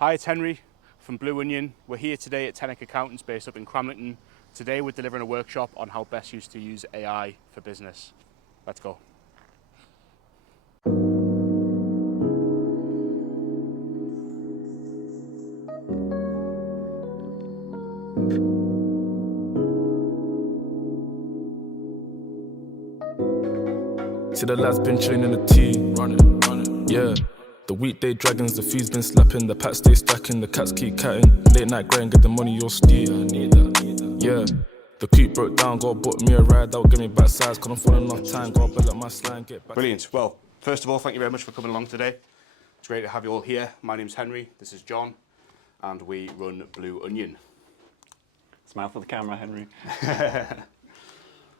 Hi, it's Henry from Blue Onion. We're here today at Tennick Accountants based up in Cramlington. Today we're delivering a workshop on how best to use AI for business. Let's go. See the lads been chilling in the tea, running, yeah. The weekday dragons, the fees been slapping, the pats stay stacking, the cats keep catting. Late night grind, get the money, you're steal. Yeah. The coupe broke down, gotta book me a ride, that'll give me back size, cause I'm falling off time, gotta build up my slime, get back. Brilliant. Well, first of all, thank you very much for coming along today. It's great to have you all here. My name's Henry, this is John, and we run Blue Onion. Smile for the camera, Henry.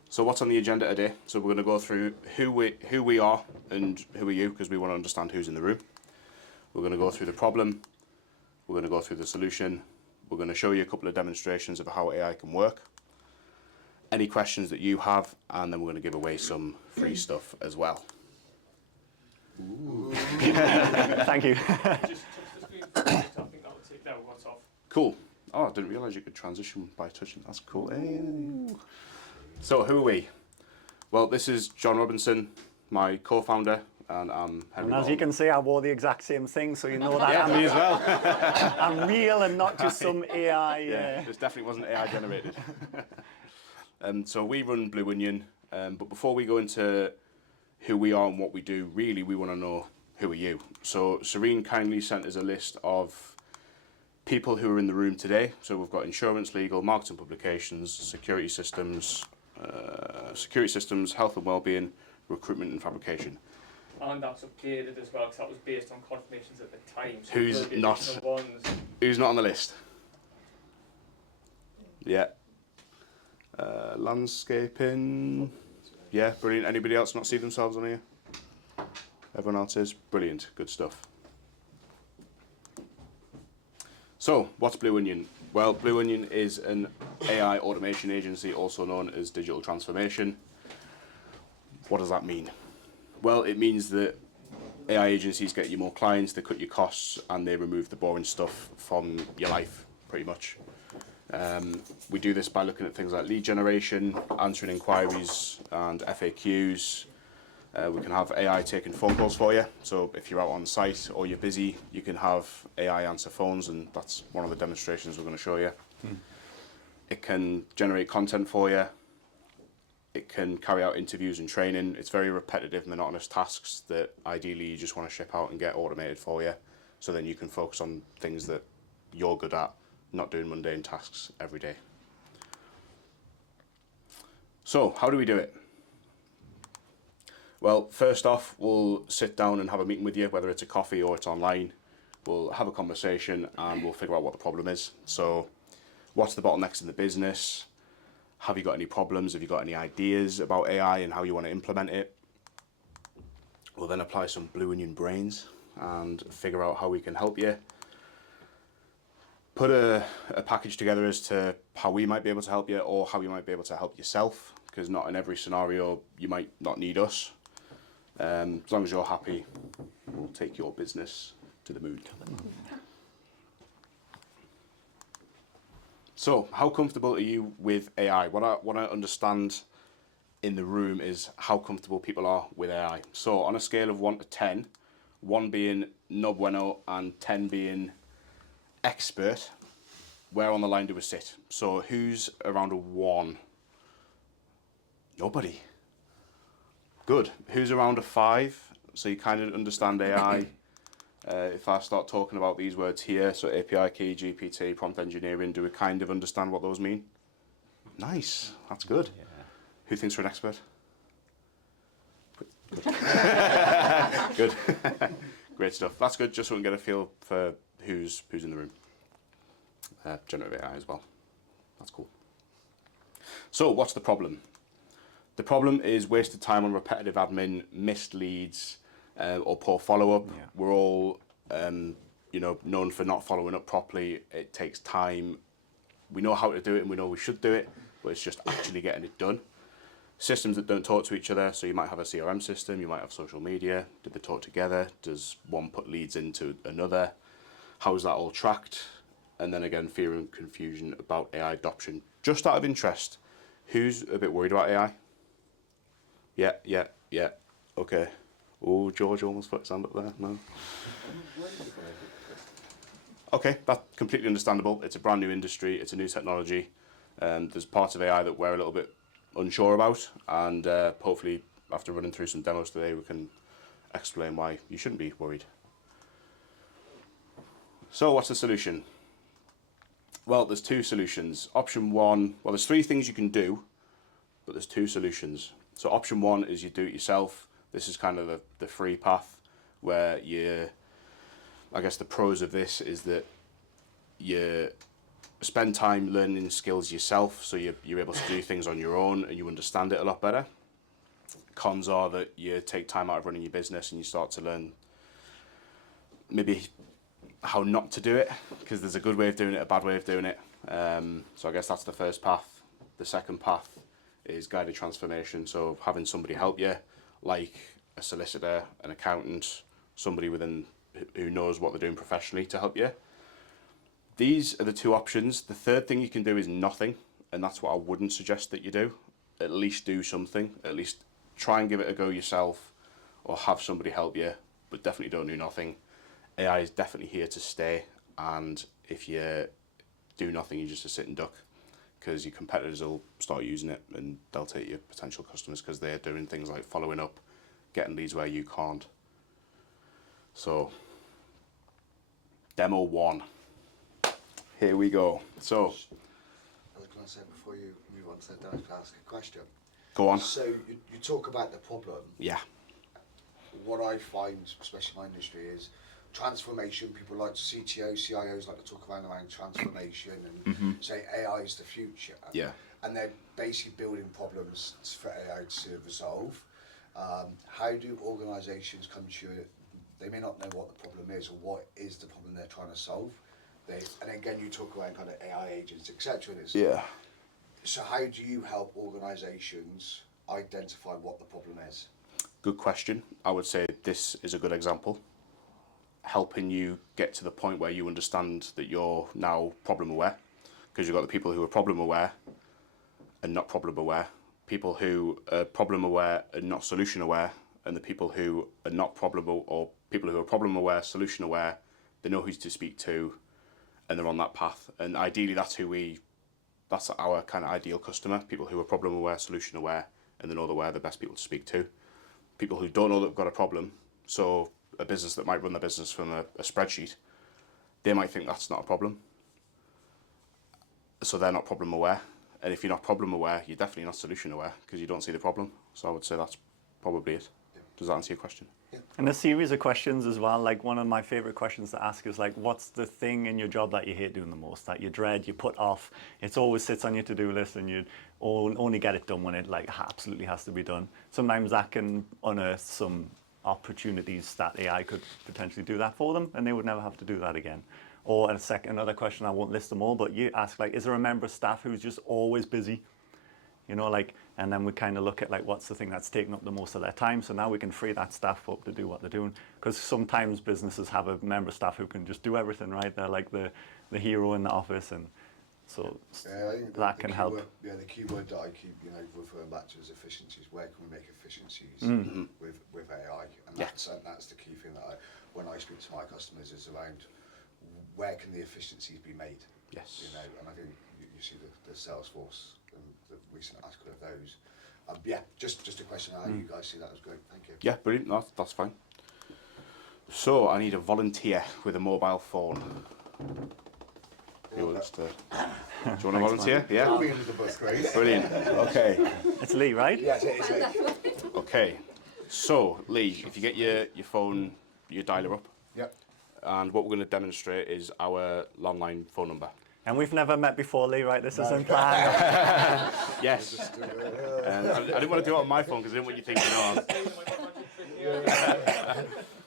So what's on the agenda today? So we're going to go through who we are and who are you, because we want to understand who's in the room. We're going to go through the problem. We're going to go through the solution. We're going to show you a couple of demonstrations of how AI can work. Any questions that you have, and then we're going to give away some free stuff as well. Ooh. Thank you. Just touch the screen for a minute. I think that will take that what's off. Cool. Oh, I didn't realise you could transition by touching. That's cool. Hey. So who are we? Well, this is John Robinson, my co-founder, and I'm Henry. And as you can see, I wore the exact same thing, so you know that yeah, me as well. I'm real and not just some AI. Yeah, this definitely wasn't AI generated. So we run Blue Onion, but before we go into who we are and what we do, really we want to know who are you. So Serene kindly sent us a list of people who are in the room today. So we've got insurance, legal, marketing, publications, security systems, health and wellbeing, recruitment and fabrication. And that's updated as well, because that was based on confirmations at the time. So Who's not on the list? Yeah. Landscaping. Yeah, brilliant. Anybody else not see themselves on here? Everyone else is? Brilliant. Good stuff. So, what's Blue Onion? Well, Blue Onion is an AI automation agency, also known as digital transformation. What does that mean? Well, it means that AI agencies get you more clients, they cut your costs, and they remove the boring stuff from your life, pretty much. We do this by looking at things like lead generation, answering inquiries and FAQs. We can have AI taking phone calls for you. So if you're out on site or you're busy, you can have AI answer phones, and that's one of the demonstrations we're going to show you. It can generate content for you. It can carry out interviews and training. It's very repetitive, monotonous tasks that ideally you just want to ship out and get automated for you, so then you can focus on things that you're good at, not doing mundane tasks every day. So how do we do it? Well, first off, we'll sit down and have a meeting with you, whether it's a coffee or it's online. We'll have a conversation and we'll figure out what the problem is. So what's the bottlenecks in the business? Have you got any problems? Have you got any ideas about AI and how you want to implement it? We'll then apply some Blue Onion brains and figure out how we can help you. Put a package together as to how we might be able to help you, or how you might be able to help yourself, because not in every scenario you might not need us. As long as you're happy, we'll take your business to the moon. So, how comfortable are you with AI? What I understand in the room is how comfortable people are with AI. So, on a scale of 1 to 10, 1 being no bueno and 10 being expert, where on the line do we sit? So, who's around a 1? Nobody. Good. Who's around a 5? So you kind of understand AI. If I start talking about these words here, so API key, GPT, prompt engineering, do we kind of understand what those mean? Nice. That's good. Yeah. Who thinks we're an expert? Good. Good. Great stuff. That's good, just so we can get a feel for who's in the room. Generative AI as well. That's cool. So what's the problem? The problem is wasted time on repetitive admin, missed leads, or poor follow-up. Yeah. We're all, known for not following up properly. It takes time. We know how to do it and we know we should do it, but it's just actually getting it done. Systems that don't talk to each other. So you might have a CRM system, you might have social media. Do they talk together? Does one put leads into another? How is that all tracked? And then again, fear and confusion about AI adoption. Just out of interest, who's a bit worried about AI? Yeah. Okay. Oh, George almost put his hand up there. No. Okay, that's completely understandable. It's a brand new industry. It's a new technology. There's parts of AI that we're a little bit unsure about, and hopefully, after running through some demos today, we can explain why you shouldn't be worried. So, what's the solution? Well, there's two solutions. Option one, well, there's three things you can do, but there's two solutions. So, option one is you do it yourself. This is kind of the free path, where I guess the pros of this is that you spend time learning skills yourself, so you're able to do things on your own and you understand it a lot better. Cons are that you take time out of running your business and you start to learn maybe how not to do it, because there's a good way of doing it, a bad way of doing it. So I guess that's the first path. The second path is guided transformation, so having somebody help you, like a solicitor, an accountant, somebody who knows what they're doing professionally to help you. These are the two options. The third thing you can do is nothing, and that's what I wouldn't suggest that you do. At least do something. At least try and give it a go yourself, or have somebody help you, but definitely don't do nothing. AI is definitely here to stay, and if you do nothing, you're just a sitting duck, because your competitors will start using it and they'll take your potential customers because they're doing things like following up, getting leads where you can't. So, demo one. Here we go. So, I was going to say before you move on to that, I was going to ask a question. go on. So you talk about the problem. Yeah. What I find, especially in my industry, is transformation. People like CTOs, CIOs like to talk around transformation and say AI is the future. Yeah. And they're basically building problems for AI to resolve. How do organisations come to you? They may not know what the problem is or what is the problem they're trying to solve. And again, you talk around kind of AI agents, etc. Yeah. So how do you help organisations identify what the problem is? Good question. I would say this is a good example. Helping you get to the point where you understand that you're now problem aware, because you've got the people who are problem aware and not problem aware, people who are problem aware and not solution aware, and the people who are not problem or people who are problem aware, solution aware, they know who to speak to, and they're on that path. And ideally, that's our kind of ideal customer, people who are problem aware, solution aware, and they know they're the best people to speak to. People who don't know that they've got a problem, so a business that might run their business from a spreadsheet, they might think that's not a problem. So they're not problem aware. And if you're not problem aware, you're definitely not solution aware, because you don't see the problem. So I would say that's probably it. Does that answer your question? And a series of questions as well. Like, one of my favorite questions to ask is like, what's the thing in your job that you hate doing the most, that you dread, you put off? It always sits on your to-do list, and you only get it done when it like absolutely has to be done. Sometimes that can unearth some opportunities that AI could potentially do that for them, and they would never have to do that again. Or another question, I won't list them all, but you ask like, is there a member of staff who's just always busy? You know, like, and then we kind of look at like, what's the thing that's taking up the most of their time? So now we can free that staff up to do what they're doing. Because sometimes businesses have a member of staff who can just do everything, right? They're like the hero in the office, and so I think that can help. The key word that I keep referring back to is efficiencies. Where can we make efficiencies with AI? And that's the key thing that when I speak to my customers is around where can the efficiencies be made. Yes. And I think you see the Salesforce and the recent article of those. Just a question how you guys see that. Was great. Thank you. Yeah, brilliant. No, that's fine. So I need a volunteer with a mobile phone. Who wants to? Do you want to volunteer? Yeah. Throw me under the bus, Grace. Brilliant. Okay. It's Lee, right? Yes, it is. Okay. So Lee, if you get your phone, your dialer up. Yep. And what we're going to demonstrate is our landline phone number. And we've never met before, Lee, right? This isn't planned. Yes. And I didn't want to do it on my phone because I didn't want you thinking,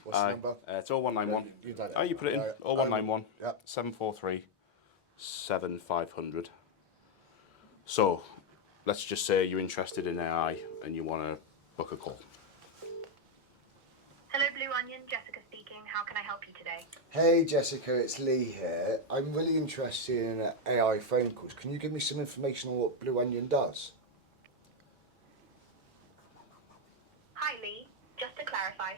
What's the number? it's 0191. You done it. Oh, you put it in. 0191 Yep. 743 7500. So, let's just say you're interested in AI and you want to book a call. Hello, Blue Onion. Jessica speaking. How can I help you today? Hey Jessica, it's Lee here. I'm really interested in AI phone calls. Can you give me some information on what Blue Onion does? Hi, Lee. Just to clarify,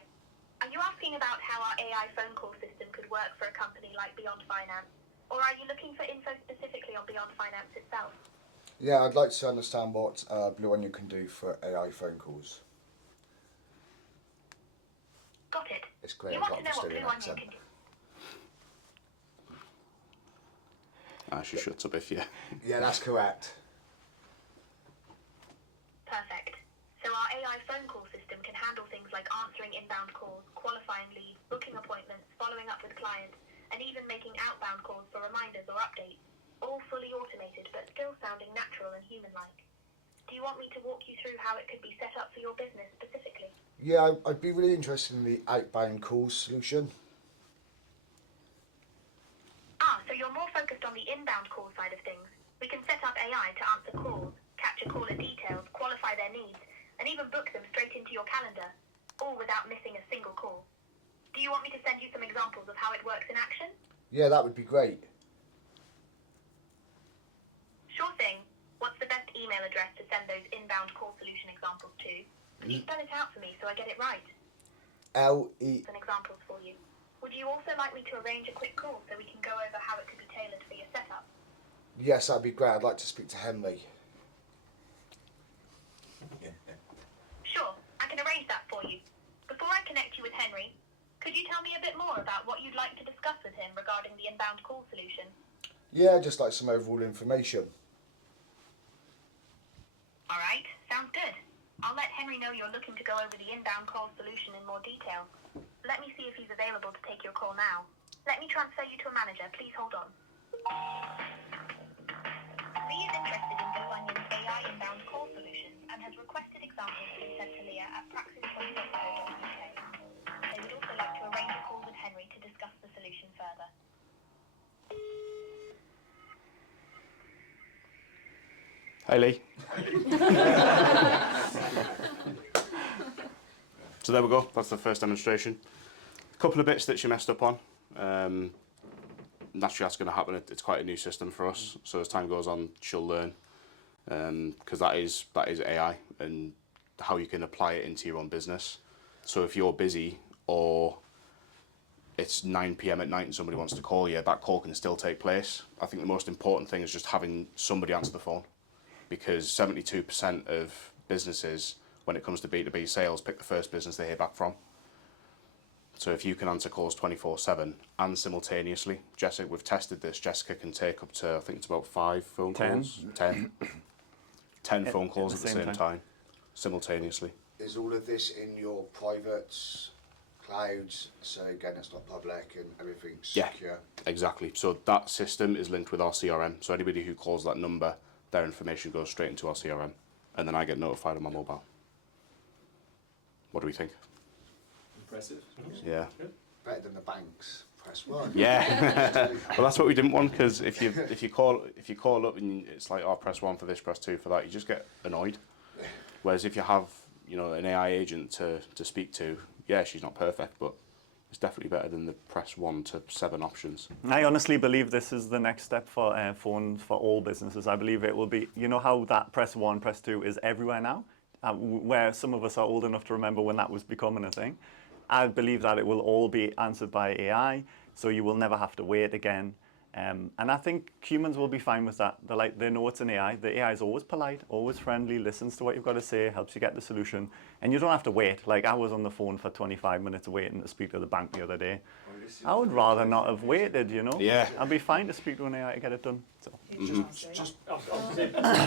are you asking about how our AI phone call system could work for a company like Beyond Finance? Or are you looking for info specifically on Beyond Finance itself? Yeah, I'd like to understand what Blue Onion can do for AI phone calls. Got it. It's great, You I've want got to a know what Blue Brazilian Onion accent. can do? She shuts up if you. Yeah, that's correct. Perfect. So our AI phone call system can handle things like answering inbound calls, qualifying leads, booking appointments, following up with clients, and even making outbound calls for reminders or updates. All fully automated, but still sounding natural and human-like. Do you want me to walk you through how it could be set up for your business specifically? Yeah, I'd be really interested in the outbound calls solution. So you're more focused on the inbound call side of things. We can set up AI to answer calls, capture caller details, qualify their needs, and even book them straight into your calendar, all without missing a single call. Do you want me to send you some examples of how it works in action? Yeah, that would be great. Sure thing. What's the best email address to send those inbound call solution examples to? Could you spell it out for me so I get it right? L-E... Some examples for you. Would you also like me to arrange a quick call so we can go over how it could be tailored for your setup? Yes, that'd be great. I'd like to speak to Henry. Sure, I can arrange that for you. Before I connect you with Henry, could you tell me a bit more about what you'd like to discuss with him regarding the inbound call solution? Yeah, just like some overall information. All right, sounds good. I'll let Henry know you're looking to go over the inbound call solution in more detail. Let me see if he's available to take your call now. Let me transfer you to a manager. Please hold on. Lee is interested in Blue Onion's AI inbound call solution and has requested examples to be sent to Leah at praxis.co.uk. They would also like to arrange a call with Henry to discuss the solution further. Hi, Lee. So there we go. That's the first demonstration. A couple of bits that she messed up on. Naturally, that's going to happen. It's quite a new system for us. So as time goes on, she'll learn. Because that is AI and how you can apply it into your own business. So if you're busy or it's 9 p.m. at night and somebody wants to call you, that call can still take place. I think the most important thing is just having somebody answer the phone, because 72% of businesses, when it comes to B2B sales, pick the first business they hear back from. So if you can answer calls 24/7 and simultaneously, Jessica, we've tested this, Jessica can take up to, I think it's about 5 phone calls. 10 phone calls at the same time, simultaneously. Is all of this in your private cloud? So again, it's not public and everything's secure? Exactly. So that system is linked with our CRM. So anybody who calls that number, their information goes straight into our CRM. And then I get notified on my mobile. What do we think? Impressive. Yeah. Better than the banks. Press 1. Yeah. Well, that's what we didn't want, because if you call up and it's like, oh, press 1 for this, press 2 for that, you just get annoyed. Whereas if you have, an AI agent to speak to, yeah, she's not perfect, but it's definitely better than the press 1 to 7 options. I honestly believe this is the next step for phones for all businesses. I believe it will be, how that press 1, press 2 is everywhere now, where some of us are old enough to remember when that was becoming a thing. I believe that it will all be answered by AI, so you will never have to wait again. And I think humans will be fine with that. They know it's an AI. The AI is always polite, always friendly, listens to what you've got to say, helps you get the solution. And you don't have to wait. Like, I was on the phone for 25 minutes waiting to speak to the bank the other day. I would rather not have waited, Yeah. I'd be fine to speak to an AI to get it done. So.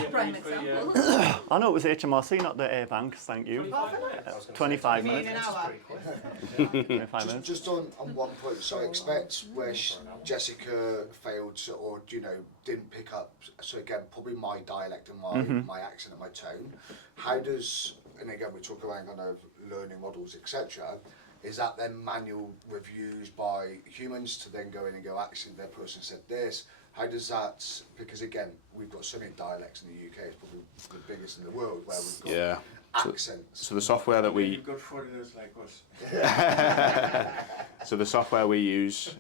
Prime example. I know it was HMRC, not the banks, thank you. 25 minutes. 25 minutes. Just on one point, so I expect where Jessica failed to, or didn't pick up, so again, probably my dialect and my accent and my tone. How does, and again we talk around kind of learning models, etc., is that then manual reviews by humans to then go in and go, actually their person said this? How does that, because again, we've got so many dialects in the UK, it's probably the biggest in the world, where we've got accents. So the software that You've got foreigners like us. So the software we use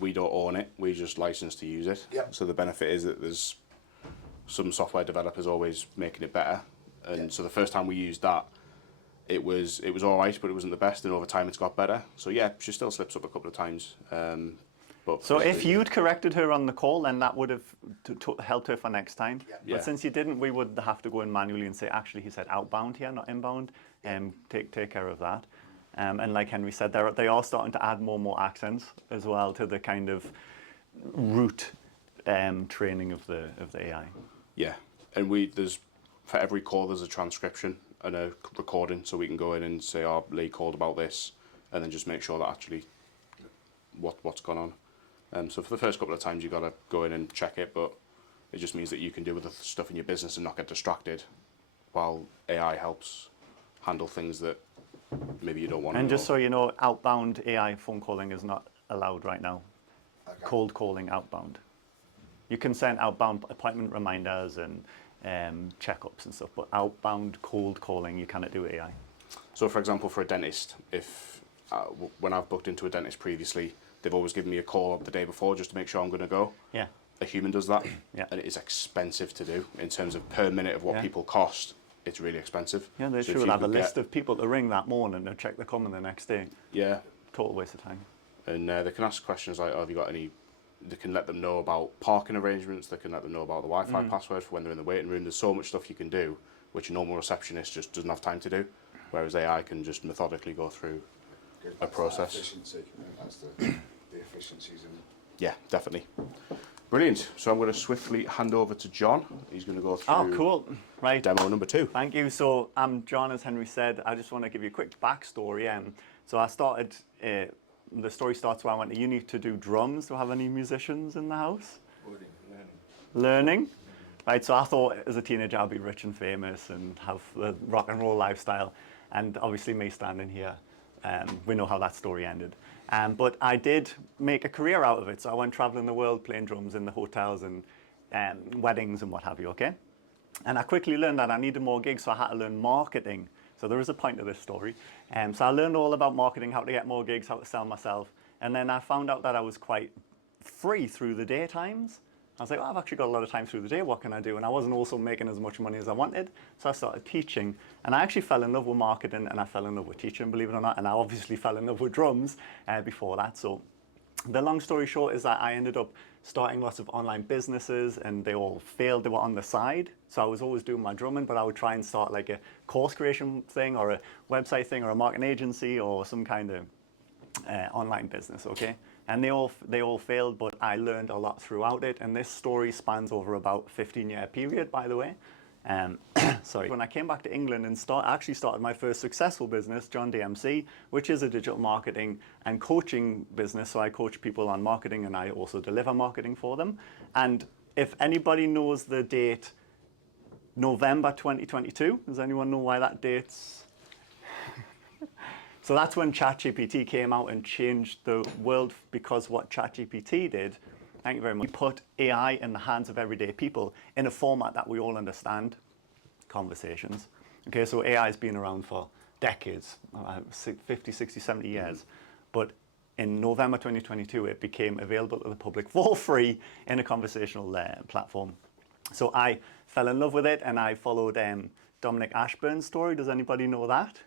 we don't own it. We just license to use it. Yep. So the benefit is that there's some software developers always making it better. And so the first time we used that, it was all right, but it wasn't the best. And over time, it's got better. So yeah, she still slips up a couple of times. But So if you'd corrected her on the call, then that would have helped her for next time. Yeah. But since you didn't, we would have to go in manually and say, actually, he said outbound here, not inbound. Take care of that. And like Henry said, they are starting to add more and more accents as well to the kind of root training of the AI. Yeah, and for every call there's a transcription and a recording, so we can go in and say, "Oh, Lee called about this," and then just make sure that actually what's gone on. So for the first couple of times, you got to go in and check it, but it just means that you can do other stuff in your business and not get distracted, while AI helps handle things that maybe you don't want. And just so you know, outbound AI phone calling is not allowed right now. Okay. Cold calling outbound. You can send outbound appointment reminders and checkups and stuff, but outbound cold calling, you cannot do AI. So, for example, for a dentist, if when I've booked into a dentist previously, they've always given me a call the day before just to make sure I'm going to go. Yeah. A human does that, Yeah. and it is expensive to do in terms of per minute of what Yeah. people cost. It's really expensive. Yeah, they So if should you have a could list get- of people to ring that morning and check they're coming the next day. Yeah, Total waste of time. and they can ask questions like, "Oh, have you got any?" They can let them know about parking arrangements. They can let them know about the Wi-Fi password for when they're in the waiting room. There's so much stuff you can do, which a normal receptionist just doesn't have time to do, whereas AI can just methodically go through Goes a back to that process. efficiency. I think that's the efficiencies. And Yeah, definitely. Brilliant. So I'm going to swiftly hand over to John. He's going to go through Oh, cool. Right. demo number 2. Thank you. So I'm John, as Henry said. I just want to give you a quick backstory. So I started, the story starts when I went to uni to do drums. Do I have any musicians in the house? Learning. Right, so I thought as a teenager I'd be rich and famous and have the rock and roll lifestyle. And obviously me standing here, we know how that story ended. But I did make a career out of it. So I went traveling the world playing drums in the hotels and weddings and what have you, okay? And I quickly learned that I needed more gigs, so I had to learn marketing. So there is a point to this story. So I learned all about marketing, how to get more gigs, how to sell myself. And then I found out that I was quite free through the daytimes. I was like, oh, I've actually got a lot of time through the day, what can I do? And I wasn't also making as much money as I wanted. So I started teaching. And I actually fell in love with marketing and I fell in love with teaching, believe it or not. And I obviously fell in love with drums before that. So the long story short is that I ended up starting lots of online businesses and they all failed. They were on the side. So I was always doing my drumming, but I would try and start like a course creation thing or a website thing or a marketing agency or some kind of online business, okay? And they all failed, but I learned a lot throughout it. And this story spans over about a 15-year period, by the way. Sorry. When I came back to England and actually started my first successful business, John DMC, which is a digital marketing and coaching business. So I coach people on marketing and I also deliver marketing for them. And if anybody knows the date, November 2022, does anyone know why that date's? So that's when ChatGPT came out and changed the world, because what ChatGPT did, thank you very much, he put AI in the hands of everyday people in a format that we all understand, conversations. Okay, so AI has been around for decades, 50, 60, 70 years. But in November 2022, it became available to the public for free in a conversational platform. So I fell in love with it and I followed Dominic Ashburn's story. Does anybody know that?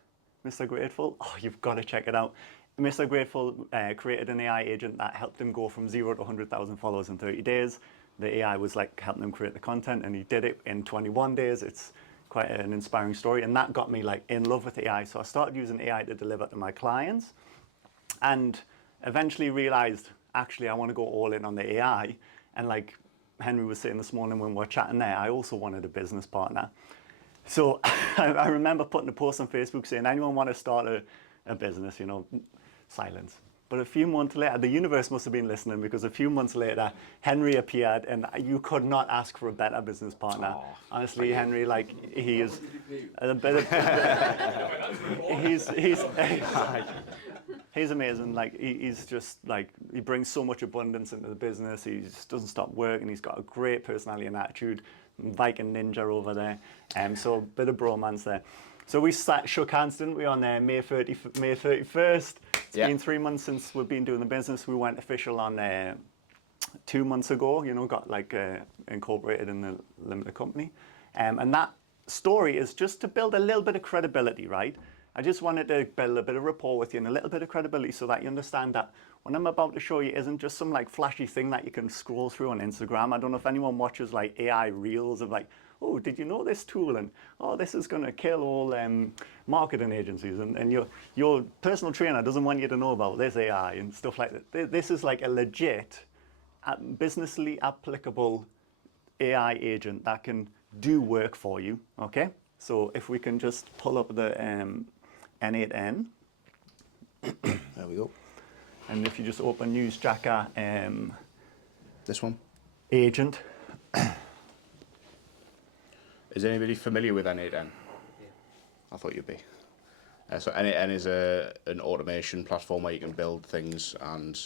Mr. Grateful? Oh, you've got to check it out. Mr. Grateful created an AI agent that helped him go from 0 to 100,000 followers in 30 days. The AI was like helping him create the content and he did it in 21 days. It's quite an inspiring story. And that got me like in love with AI. So I started using AI to deliver to my clients and eventually realized, actually, I want to go all in on the AI. And like Henry was saying this morning when we were chatting there, I also wanted a business partner. So I remember putting a post on Facebook saying, anyone want to start a business, you know, silence. But a few months later, the universe must have been listening, because a few months later, Henry appeared and you could not ask for a better business partner. Oh, honestly, Henry, like he is a bit of, He's amazing. Like he's just like he brings so much abundance into the business. He just doesn't stop working. He's got a great personality and attitude. Viking Ninja over there. So a bit of bromance there. So we shook hands, didn't we, on May 31st. It's been 3 months since we've been doing the business. We went official on 2 months ago. You know, got like incorporated in the limited company. And that story is just to build a little bit of credibility, right? I just wanted to build a bit of rapport with you and a little bit of credibility so that you understand that what I'm about to show you isn't just some like flashy thing that you can scroll through on Instagram. I don't know if anyone watches like AI reels of like, oh, did you know this tool? And oh, this is going to kill all marketing agencies. And your personal trainer doesn't want you to know about this AI and stuff like that. This is like a legit, businessly applicable AI agent that can do work for you, okay? So if we can just pull up the N8N. There we go. And if you just open Newsjacker This one. agent. Is anybody familiar with N8N? Yeah. I thought you'd be. So N8N is an automation platform where you can build things and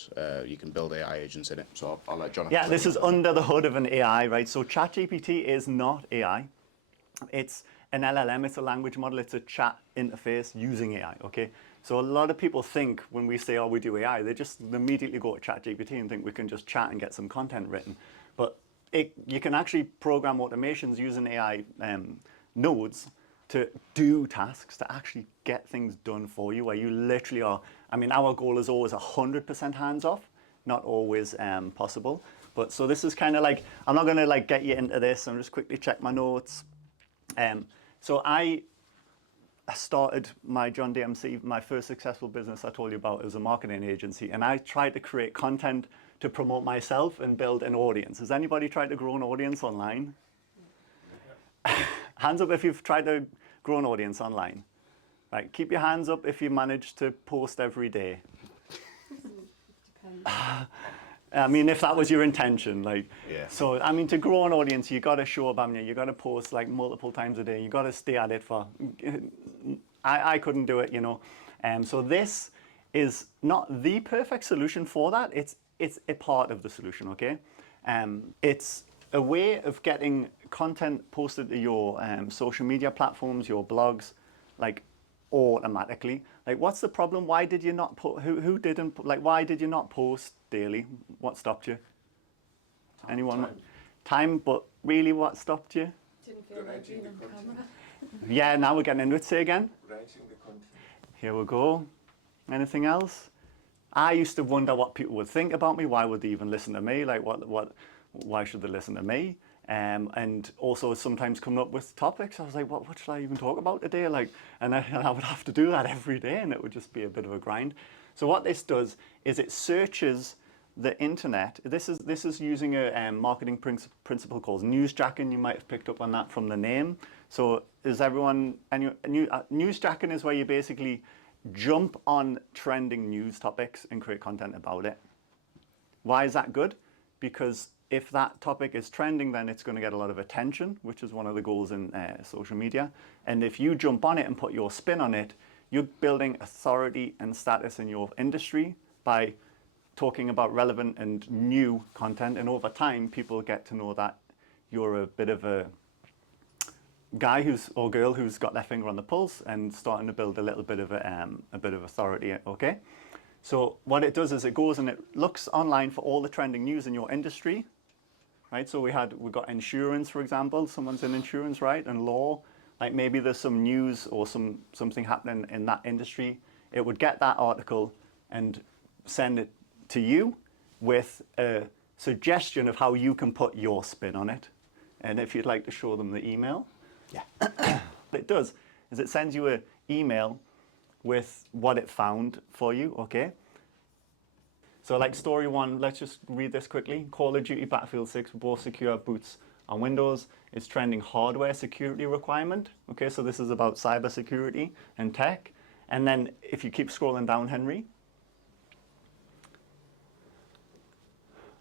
you can build AI agents in it. So I'll let Jonathan. Yeah, this is under the hood of an AI, right? So ChatGPT is not AI. It's an LLM, it's a language model, it's a chat interface using AI, okay? So a lot of people think when we say, oh, we do AI, they just immediately go to ChatGPT and think we can just chat and get some content written. But you can actually program automations using AI nodes to do tasks, to actually get things done for you, where you literally are. I mean, our goal is always 100% hands-off, not always possible. But so this is kind of like, I'm not gonna like get you into this, I'm just quickly check my notes. So I started my John DMC, my first successful business I told you about. It was a marketing agency, and I tried to create content to promote myself and build an audience. Has anybody tried to grow an audience online? Hands up if you've tried to grow an audience online. Right, keep your hands up if you manage to post every day. I mean, if that was your intention, like, yeah. So, I mean, to grow an audience, you got to show up, you got to post like multiple times a day. You got to stay at it for, I couldn't do it, you know. So this is not the perfect solution for that. It's a part of the solution, okay? It's a way of getting content posted to your social media platforms, your blogs, like automatically. Like, what's the problem? Why did you not put, who didn't, like, why did you not post daily? What stopped you? Anyone? Time, but really what stopped you? Didn't feel like being on camera. Yeah, now we're getting into it. Say again. Writing the content. Here we go. Anything else? I used to wonder what people would think about me. Why would they even listen to me? Like, why should they listen to me? And also sometimes coming up with topics. I was like, what should I even talk about today? Like, and I would have to do that every day, and it would just be a bit of a grind. So what this does is it searches the internet. This is using a marketing principle called newsjacking. You might have picked up on that from the name. So is everyone, newsjacking is where you basically jump on trending news topics and create content about it. Why is that good? Because if that topic is trending, then it's going to get a lot of attention, which is one of the goals in social media. And if you jump on it and put your spin on it, you're building authority and status in your industry by talking about relevant and new content. And over time, people get to know that you're a bit of a guy or girl who's got their finger on the pulse and starting to build a little bit of a bit of authority. Okay. So what it does is it goes and it looks online for all the trending news in your industry, right? So we got insurance, for example. Someone's in insurance, right? And law, like maybe there's some news or something happening in that industry. It would get that article and send it to you with a suggestion of how you can put your spin on it. And if you'd like to show them the email, yeah. What it does is it sends you an email with what it found for you, okay? So like story one, let's just read this quickly. Call of Duty Battlefield 6 both secure boots on Windows. It's trending hardware security requirement. Okay, so this is about cyber security and tech. And then if you keep scrolling down, Henry,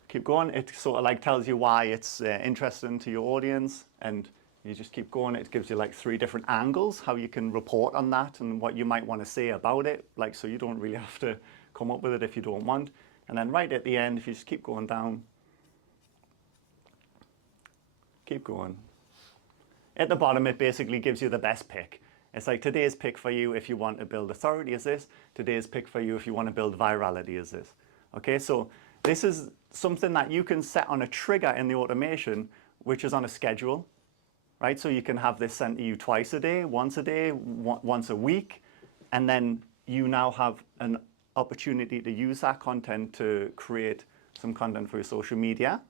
keep going, it sort of like tells you why it's interesting to your audience, and you just keep going. It gives you like 3 different angles, how you can report on that and what you might want to say about it. Like, so you don't really have to come up with it if you don't want. And then right at the end, if you just keep going down, keep going. At the bottom, it basically gives you the best pick. It's like today's pick for you if you want to build authority is this. Today's pick for you if you want to build virality is this. Okay, so this is something that you can set on a trigger in the automation, which is on a schedule, right? So you can have this sent to you twice a day, once a week, and then you now have an opportunity to use that content to create some content for your social media.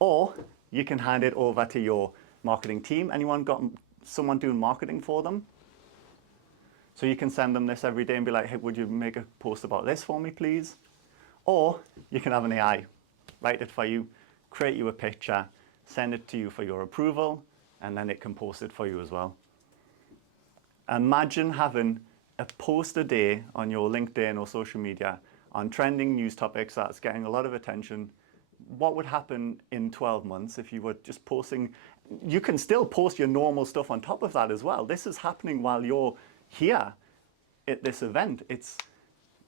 Or you can hand it over to your marketing team. Anyone got someone doing marketing for them? So you can send them this every day and be like, hey, would you make a post about this for me, please? Or you can have an AI write it for you, create you a picture, send it to you for your approval, and then it can post it for you as well. Imagine having a post a day on your LinkedIn or social media on trending news topics that's getting a lot of attention. What would happen in 12 months if you were just posting? You can still post your normal stuff on top of that as well. This is happening while you're here at this event.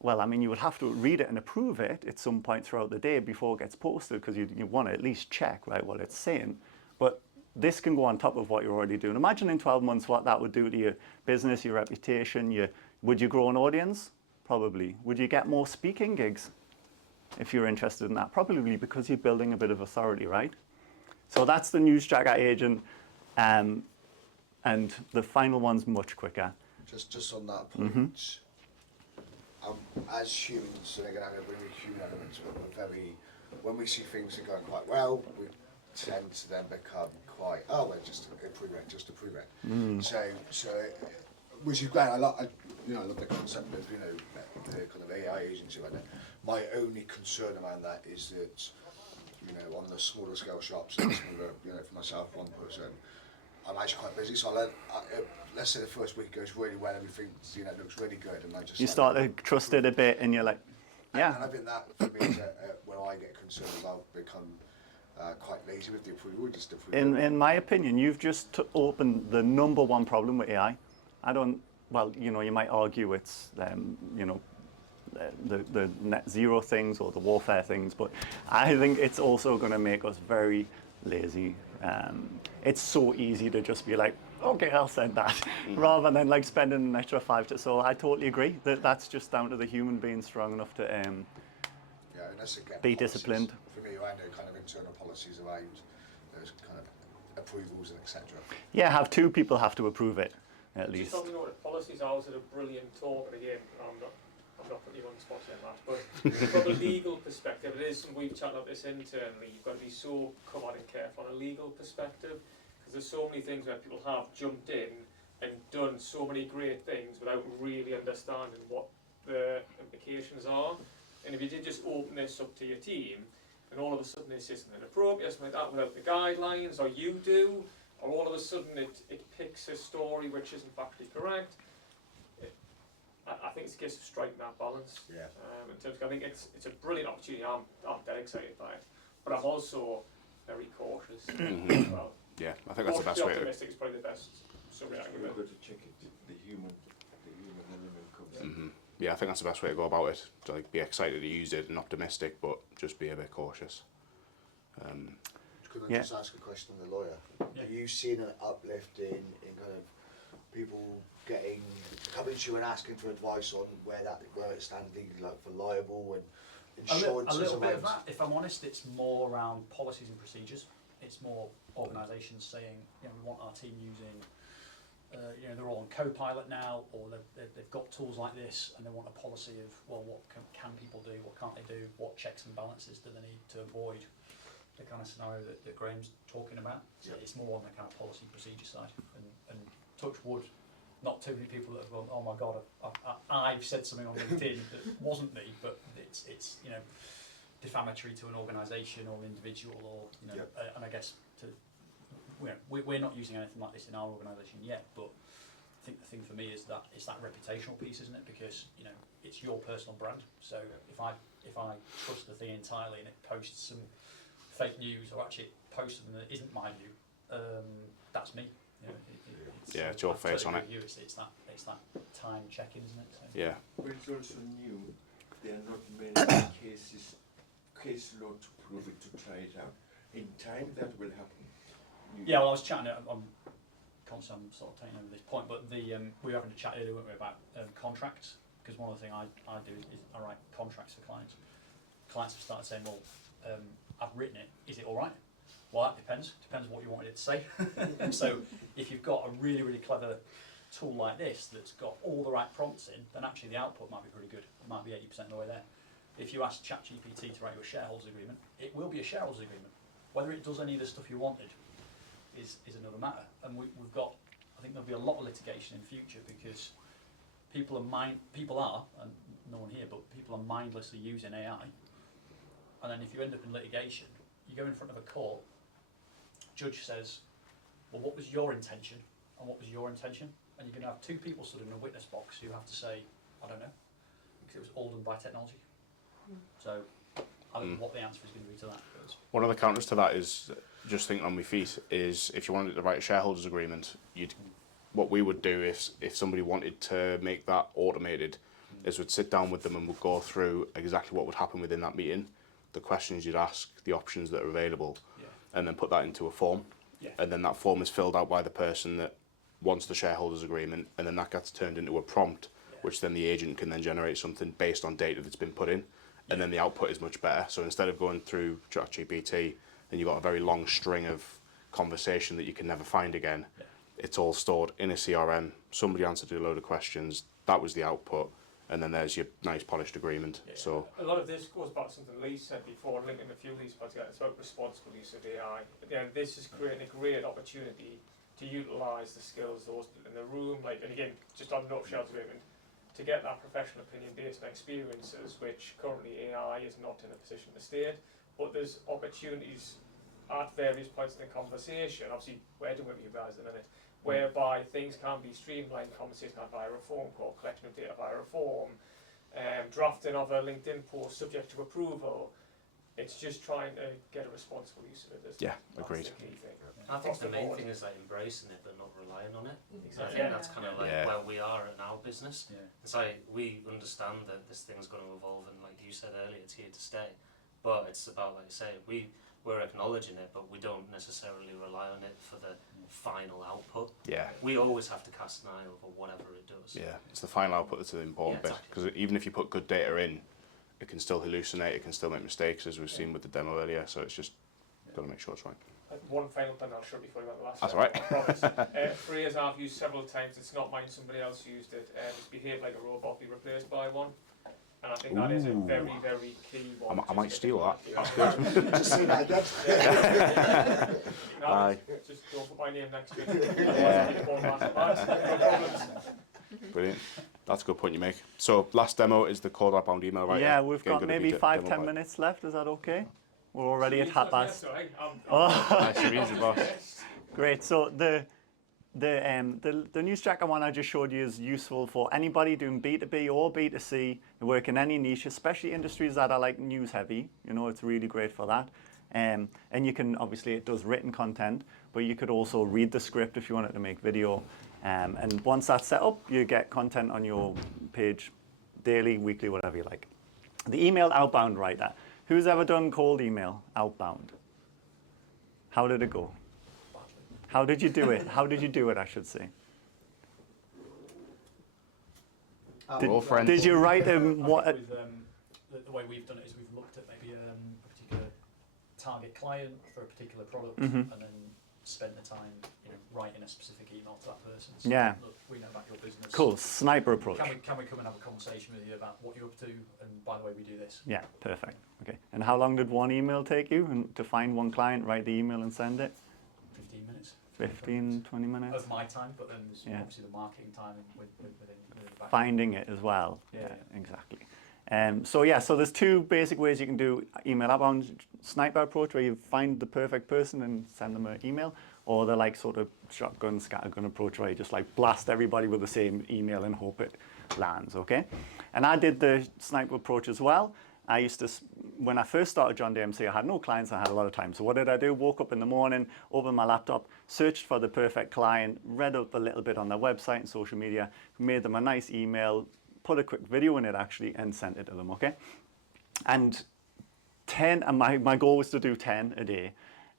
Well, I mean, you would have to read it and approve it at some point throughout the day before it gets posted, because you want to at least check, right, what it's saying. But this can go on top of what you're already doing. Imagine in 12 months what that would do to your business, your reputation. Would you grow an audience? Probably. Would you get more speaking gigs if you're interested in that? Probably, because you're building a bit of authority, right? So that's the Newsjagger agent, and the final one's much quicker. Just on that point, as humans, and again, I'm going to bring a human element to it, we're very, when we see things are going quite well, we tend to then become quite, well, just approve it. So, which is great. I love the concept of, the kind of AI agency right there. My only concern around that is that, on the smaller scale shops, for myself, one person, I'm actually quite busy, so let's say the first week goes really well, everything looks really good, and I just... You start to trust it a bit, and you're like, yeah. And I think that, for me, is where I get concerned about become quite lazy with the approval, just approval. In my opinion, you've just opened the number one problem with AI. You might argue it's, the net zero things or the warfare things, but I think it's also going to make us very lazy. It's so easy to just be like, okay, I'll send that, rather than like spending an extra so I totally agree that that's just down to the human being strong enough to be disciplined. For me, around kind of internal policies around those kind of approvals and etc. Yeah, two people have to approve it, at least. Just what the policies are, was a brilliant talk, and again, I'm not putting you on the spot here, Matt, but from a legal perspective, it is, and we've chatted about this internally, you've got to be so covered and careful on a legal perspective, because there's so many things where people have jumped in and done so many great things without really understanding what the implications are. And if you did just open this up to your team, and all of a sudden it's just inappropriate, something like that, without the guidelines, or you do, or all of a sudden it picks a story which isn't factually correct, I think it's a case of striking that balance. Yeah. In terms of, I think it's a brilliant opportunity. I'm dead excited by it, but I'm also very cautious as well. Yeah, I think that's the best way. Optimistic is probably the best summary I can give. Good to check it. The human element comes in. Yeah, I think that's the best way to go about it. To be excited to use it and optimistic, but just be a bit cautious. Could I just ask a question on the lawyer? Yeah. Are you seeing an uplift in kind of people coming to you and asking for advice on where it stands legally, like for liable and insurance? A little bit of that. If I'm honest, it's more around policies and procedures. It's more organisations saying, we want our team using, they're all on Copilot now, or they've got tools like this, and they want a policy of, well, what can people do, what can't they do, what checks and balances do they need to avoid the kind of scenario that Graham's talking about. So it's more on the kind of policy procedure side, and touch wood, not too many people that have gone, oh my God, I've said something on LinkedIn that wasn't me, but it's defamatory to an organisation or individual, or and I guess we're not using anything like this in our organisation yet, but I think the thing for me is that it's that reputational piece, isn't it? Because it's your personal brand. So if I trust the thing entirely and it posts some fake news, or actually it posts something that isn't my view, that's me. It's your face on it. It's that time checking, isn't it? So. Yeah. But it's also new there are not many caseload to prove it, to try it out. In time, that will happen. Yeah, well, I was chatting. I'm conscious I'm sort of taking over this point, but we were having a chat earlier, weren't we, about contracts? Because one of the things I do is I write contracts for clients. Clients have started saying, well, I've written it, is it all right? Well, that depends. Depends what you wanted it to say. So if you've got a really, really clever tool like this that's got all the right prompts in, then actually the output might be pretty good. It might be 80% of the way there. If you ask ChatGPT to write you a shareholders agreement, it will be a shareholders agreement. Whether it does any of the stuff you wanted is another matter. And we've got, I think there'll be a lot of litigation in future because people are, and no one here, but people are mindlessly using AI. And then if you end up in litigation, you go in front of a court, judge says, well, what was your intention and what was your intention? And you're going to have two people stood in a witness box who have to say, I don't know, because it was all done by technology. So I don't know what the answer is going to be to that. One of the counters to that is, just thinking on my feet, is if you wanted to write a shareholders agreement, what we would do if somebody wanted to make that automated is we'd sit down with them and we'd go through exactly what would happen within that meeting, the questions you'd ask, the options that are available, and then put that into a form. And then that form is filled out by the person that wants the shareholders agreement, and then that gets turned into a prompt, which then the agent can then generate something based on data that's been put in, and then the output is much better. So instead of going through ChatGPT, then you've got a very long string of conversation that you can never find again. It's all stored in a CRM. Somebody answered a load of questions. That was the output, and then there's your nice polished agreement. So a lot of this goes back to something Lee said before, linking a few of these points together. It's about responsible use of AI. Again, this is creating a great opportunity to utilise the skills of those people in the room, like, and again, just on nutshell agreement, to get that professional opinion based on experiences, which currently AI is not in a position to state. But there's opportunities at various points in the conversation. Obviously, we're doing it with you guys in a minute, whereby things can be streamlined, conversation via a phone call, collection of data via a form, drafting of a LinkedIn post subject to approval. It's just trying to get a responsible use of it. Agreed. The key thing. I think the main thing is like embracing it but not relying on it. I think that's kind of like where we are in our business. It's like we understand that this thing's going to evolve, and like you said earlier, it's here to stay. But it's about, like you say, we're acknowledging it, but we don't necessarily rely on it for the final output. We always have to cast an eye over whatever it does. It's the final output that's the important bit, because even if you put good data in, it can still hallucinate, it can still make mistakes, as we've seen with the demo earlier, so it's just got to make sure it's right. One final thing I'll show before you went the last. That's all right. I promise. Phrase I've used several times, it's not mine, somebody else used it. It's behave like a robot, be replaced by one. And I think that is a very, very key one. I might steal that. Just see that again. Just don't put my name next to it. Brilliant. That's a good point you make. So last demo is the call outbound email, right? Yeah, we've got maybe 5-10 minutes left. Is that okay? We're already at half past. Great. So the news tracker one I just showed you is useful for anybody doing B2B or B2C. You work in any niche, especially industries that are like news heavy. You know, it's really great for that. And you can, obviously it does written content, but you could also read the script if you wanted to make video. And once that's set up, you get content on your page daily, weekly, whatever you like. The email outbound writer. Who's ever done cold email outbound? How did it go? How did you do it? How did you do it, I should say? Did you write what? The way we've done it is we've looked at maybe a particular target client for a particular product, and then spent the time, writing a specific email to that person. So look, we know about your business. Cool, sniper approach. Can we come and have a conversation with you about what you're up to, and by the way, we do this. Yeah, perfect. Okay. And how long did one email take you to find one client, write the email and send it? 15 minutes. 15, 20 minutes? Of my time, but then there's obviously the marketing time within the back. Finding it as well. Yeah. Exactly. So there's two basic ways you can do email outbound: sniper approach, where you find the perfect person and send them an email, or the like sort of shotgun, scattergun approach, where you just like blast everybody with the same email and hope it lands, okay? And I did the sniper approach as well. I used to, when I first started John DMC, I had no clients, I had a lot of time. So what did I do? Woke up in the morning, opened my laptop, searched for the perfect client, read up a little bit on their website and social media, made them a nice email, put a quick video in it actually and sent it to them, okay? And 10, and my goal was to do 10 a day.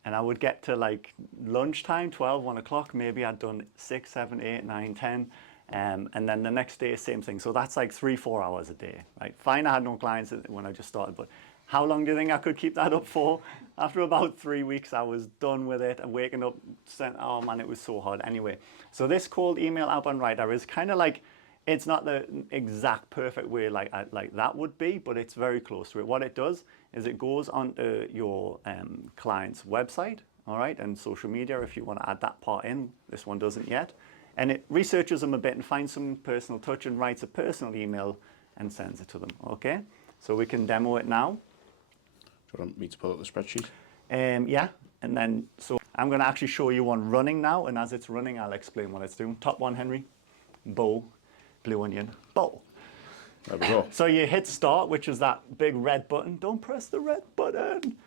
And I would get to like lunchtime, 12, 1 o'clock, maybe I'd done 6, 7, 8, 9, 10. And then the next day, same thing. So that's like 3-4 hours a day, right? Fine, I had no clients when I just started, but how long do you think I could keep that up for? After about 3 weeks, I was done with it. And waking up, oh man, it was so hard. Anyway, so this cold email outbound writer is kind of like, it's not the exact perfect way like that would be, but it's very close to it. What it does is it goes onto your client's website, all right, and social media if you want to add that part in. This one doesn't yet. And it researches them a bit and finds some personal touch and writes a personal email and sends it to them, okay? So we can demo it now. Do you want me to pull up the spreadsheet? Yeah, and then, so I'm going to actually show you one running now, and as it's running, I'll explain what it's doing. Top one, Henry, bow, blue onion, bow. There we go. So you hit start, which is that big red button. Don't press the red button.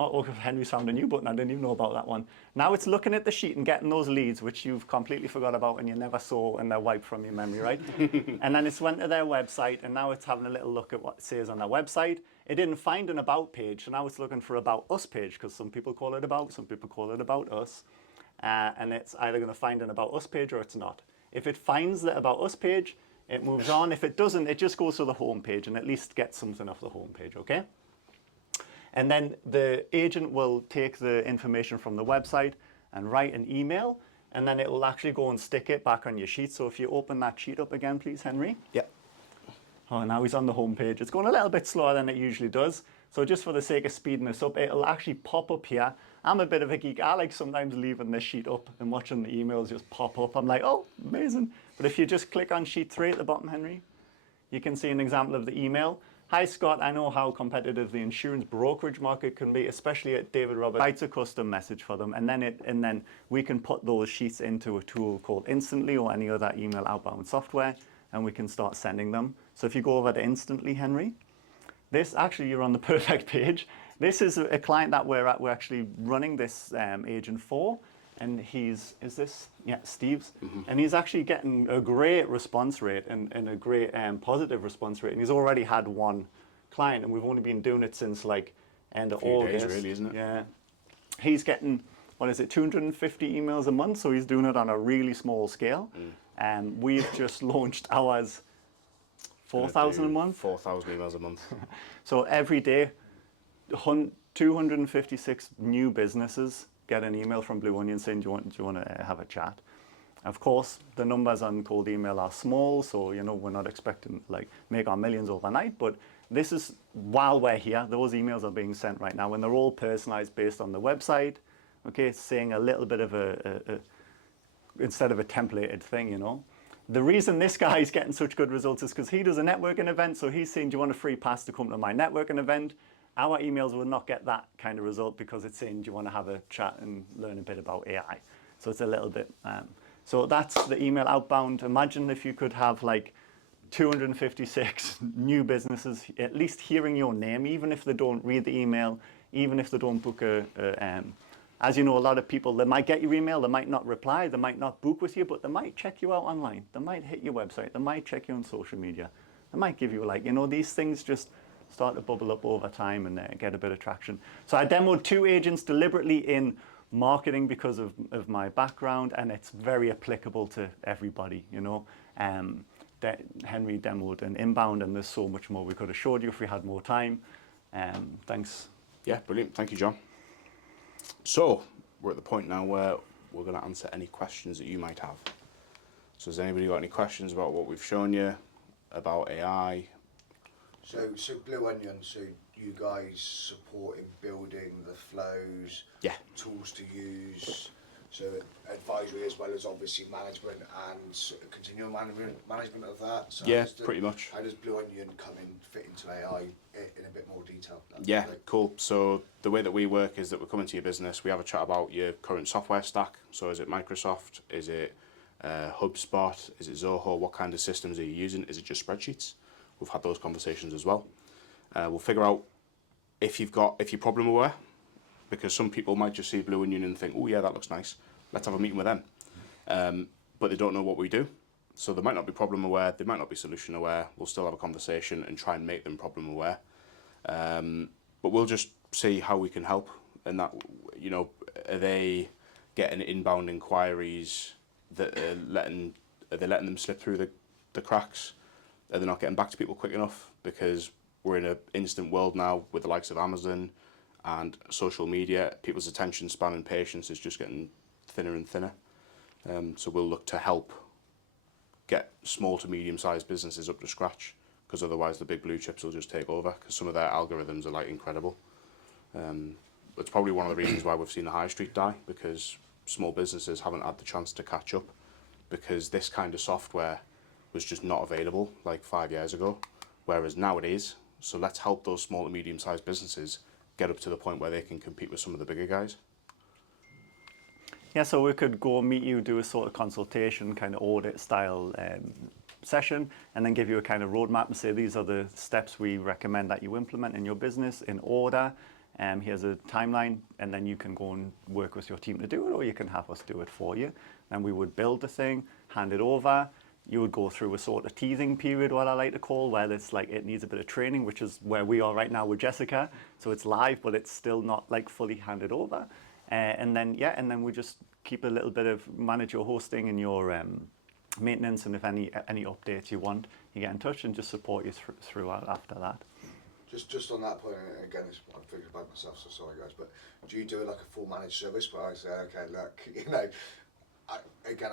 Oh, Henry's found a new button. I didn't even know about that one. Now it's looking at the sheet and getting those leads, which you've completely forgot about and you never saw and they're wiped from your memory, right? And then it's went to their website and now it's having a little look at what it says on their website. It didn't find an about page, so now it's looking for about us page because some people call it about, some people call it about us. And it's either going to find an about us page or it's not. If it finds the about us page, it moves on. If it doesn't, it just goes to the home page and at least gets something off the home page, okay? And then the agent will take the information from the website and write an email, and then it will actually go and stick it back on your sheet. So if you open that sheet up again, please, Henry. Yep. Oh, now he's on the home page. It's going a little bit slower than it usually does. So just for the sake of speeding this up, it'll actually pop up here. I'm a bit of a geek. I like sometimes leaving this sheet up and watching the emails just pop up. I'm like, oh, amazing. But if you just click on sheet 3 at the bottom, Henry, you can see an example of the email. Hi, Scott. I know how competitive the insurance brokerage market can be, especially at David Roberts. Writes a custom message for them, and then we can put those sheets into a tool called Instantly or any other email outbound software, and we can start sending them. So if you go over to Instantly, Henry, this actually you're on the perfect page. This is a client that we're actually running this agent for, and Steve's, and he's actually getting a great response rate and a great positive response rate, and he's already had one client, and we've only been doing it since like end of August. Days, really, isn't it? Yeah, he's getting 250 emails a month, so he's doing it on a really small scale. And we've just launched ours 4,000 a month. 4,000 emails a month. So every day, 256 new businesses get an email from Blue Onion saying, do you want to have a chat? Of course, the numbers on cold email are small, so we're not expecting like make our millions overnight, but this is while we're here, those emails are being sent right now, and they're all personalized based on the website, okay, saying a little bit of a instead of a templated thing, The reason this guy is getting such good results is because he does a networking event, so he's saying, do you want a free pass to come to my networking event? Our emails will not get that kind of result because it's saying, do you want to have a chat and learn a bit about AI? So it's a little bit, so that's the email outbound. Imagine if you could have like 256 new businesses, at least hearing your name, even if they don't read the email, even if they don't book as you know, a lot of people, they might get your email, they might not reply, they might not book with you, but they might check you out online. They might hit your website, they might check you on social media. They might give you these things just start to bubble up over time and get a bit of traction. So I demoed 2 agents deliberately in marketing because of my background, and it's very applicable to everybody, Henry demoed an inbound, and there's so much more we could have showed you if we had more time. Thanks. Yeah, brilliant. Thank you, John. So we're at the point now where we're going to answer any questions that you might have. So has anybody got any questions about what we've shown you, about AI? So Blue Onion, so you guys support in building the flows, Yeah. tools to use, so advisory as well as obviously management and continual management of that. So Yeah, pretty much. How does Blue Onion come in, fit into AI in a bit more detail? Yeah, cool. So the way that we work is that we come into your business, we have a chat about your current software stack. So is it Microsoft? Is it HubSpot? Is it Zoho? What kind of systems are you using? Is it just spreadsheets? We've had those conversations as well. We'll figure out if you're problem aware, because some people might just see Blue Onion and think, oh yeah, that looks nice. Let's have a meeting with them. But they don't know what we do. So they might not be problem aware, they might not be solution aware. We'll still have a conversation and try and make them problem aware. But we'll just see how we can help. And that, you know, are they getting inbound inquiries that are letting them slip through the cracks? Are they not getting back to people quick enough? Because we're in an instant world now with the likes of Amazon and social media. People's attention span and patience is just getting thinner and thinner. So we'll look to help get small to medium-sized businesses up to scratch, because otherwise the big blue chips will just take over, because some of their algorithms are like incredible. It's probably one of the reasons why we've seen the high street die, because small businesses haven't had the chance to catch up, because this kind of software was just not available like 5 years ago, whereas now it is. So let's help those small to medium-sized businesses get up to the point where they can compete with some of the bigger guys. Yeah, so we could go meet you, do a sort of consultation, kind of audit style session, and then give you a kind of roadmap and say these are the steps we recommend that you implement in your business in order. Here's a timeline, and then you can go and work with your team to do it, or you can have us do it for you. And we would build the thing, hand it over. You would go through a sort of teething period, what I like to call, where it's like it needs a bit of training, which is where we are right now with Jessica. So it's live, but it's still not like fully handed over. And then we just keep a little bit of manage your hosting and your maintenance, and if any updates you want, you get in touch and just support you throughout after that. Just on that point, and again, I'm thinking about myself, so sorry guys, but do you do like a full managed service where I say, okay, look, you know, I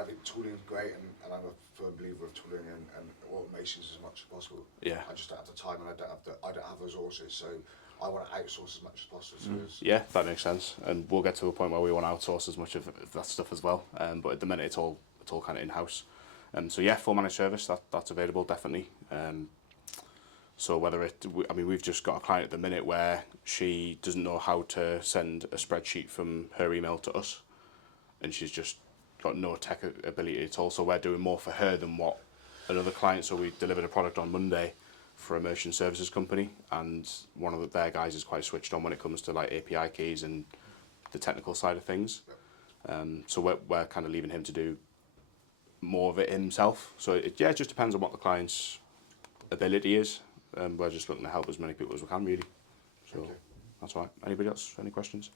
think tooling is great, and I'm a firm believer of tooling and automations as much as possible. Yeah. I just don't have the time, and I don't have resources, so I want to outsource as much as possible. So Yeah, that makes sense, and we'll get to a point where we want to outsource as much of that stuff as well. But at the minute, it's all kind of in house. So yeah, full managed service that's available definitely. So whether we've just got a client at the minute where she doesn't know how to send a spreadsheet from her email to us, and she's just got no tech ability at all. So we're doing more for her than what another client. So we delivered a product on Monday for a merchant services company, and one of their guys is quite switched on when it comes to like API keys and the technical side of things. So we're kind of leaving him to do more of it himself. So it just depends on what the client's ability is. We're just looking to help as many people as we can, really. So that's all right. Anybody else? Any questions?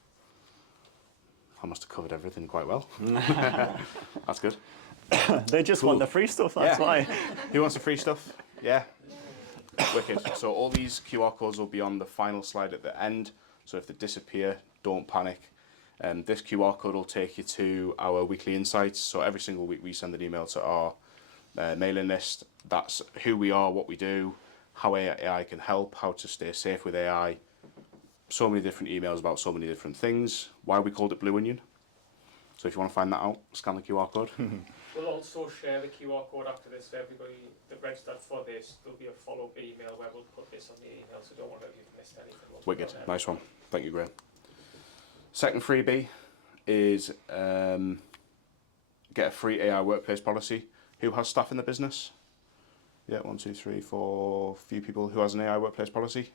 I must have covered everything quite well. That's good. They just want the free stuff, that's why. Who wants the free stuff? Yeah. Wicked. So all these QR codes will be on the final slide at the end. So if they disappear, don't panic. This QR code will take you to our weekly insights. So every single week we send an email to our mailing list. That's who we are, what we do, how AI can help, how to stay safe with AI. So many different emails about so many different things. Why we called it Blue Onion. So if you want to find that out, scan the QR code. We'll also share the QR code after this for everybody that registered for this. There'll be a follow-up email where we'll put this on the email, so don't worry if you've missed anything. Wicked, nice one. Thank you, Graham. Second freebie is get a free AI workplace policy. Who has staff in the business? Yeah, 1, 2, 3, 4, few people. Who has an AI workplace policy?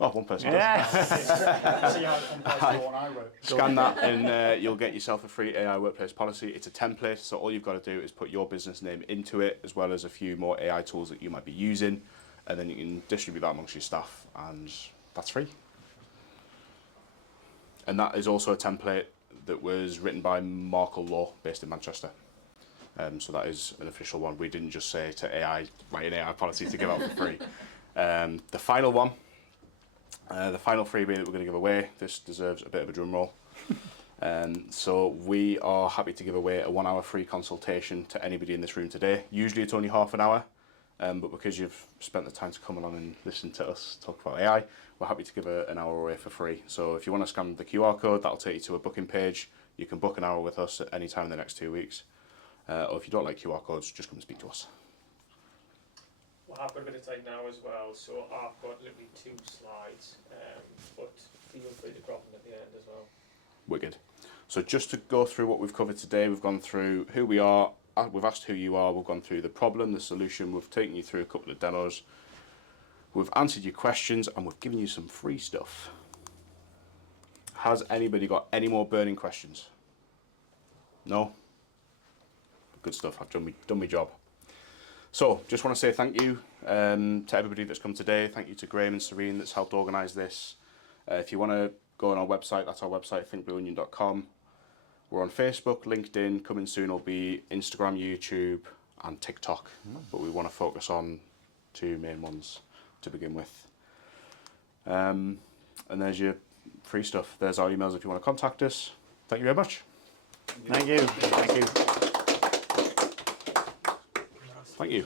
Oh, one person does. See how it compares to the one I wrote. Scan that and you'll get yourself a free AI workplace policy. It's a template, so all you've got to do is put your business name into it, as well as a few more AI tools that you might be using, and then you can distribute that amongst your staff, and that's free. And that is also a template that was written by Markle Law, based in Manchester. So that is an official one. We didn't just say to AI, write an AI policy to give out for free. The final one, the final freebie that we're going to give away, this deserves a bit of a drum roll. So we are happy to give away a 1 hour free consultation to anybody in this room today. Usually it's only half an hour, but because you've spent the time to come along and listen to us talk about AI, we're happy to give an hour away for free. So if you want to scan the QR code, that'll take you to a booking page. You can book an hour with us at any time in the next 2 weeks. Or if you don't like QR codes, just come and speak to us. We'll have a bit of time now as well, so I've got literally 2 slides, but feel free to drop them at the end as well. Wicked. So just to go through what we've covered today, we've gone through who we are, we've asked who you are, we've gone through the problem, the solution, we've taken you through a couple of demos, we've answered your questions, and we've given you some free stuff. Has anybody got any more burning questions? No? good stuff. I've done my job. So, just want to say thank you to everybody that's come today. Thank you to Graham and Serene that's helped organise this. If you want to go on our website, that's our website, thinkblueonion.com. We're on Facebook, LinkedIn, coming soon will be Instagram, YouTube and TikTok. But we want to focus on 2 main ones to begin with. And there's your free stuff. There's our emails if you want to contact us. Thank you very much. Thank you. Thank you. Thank you.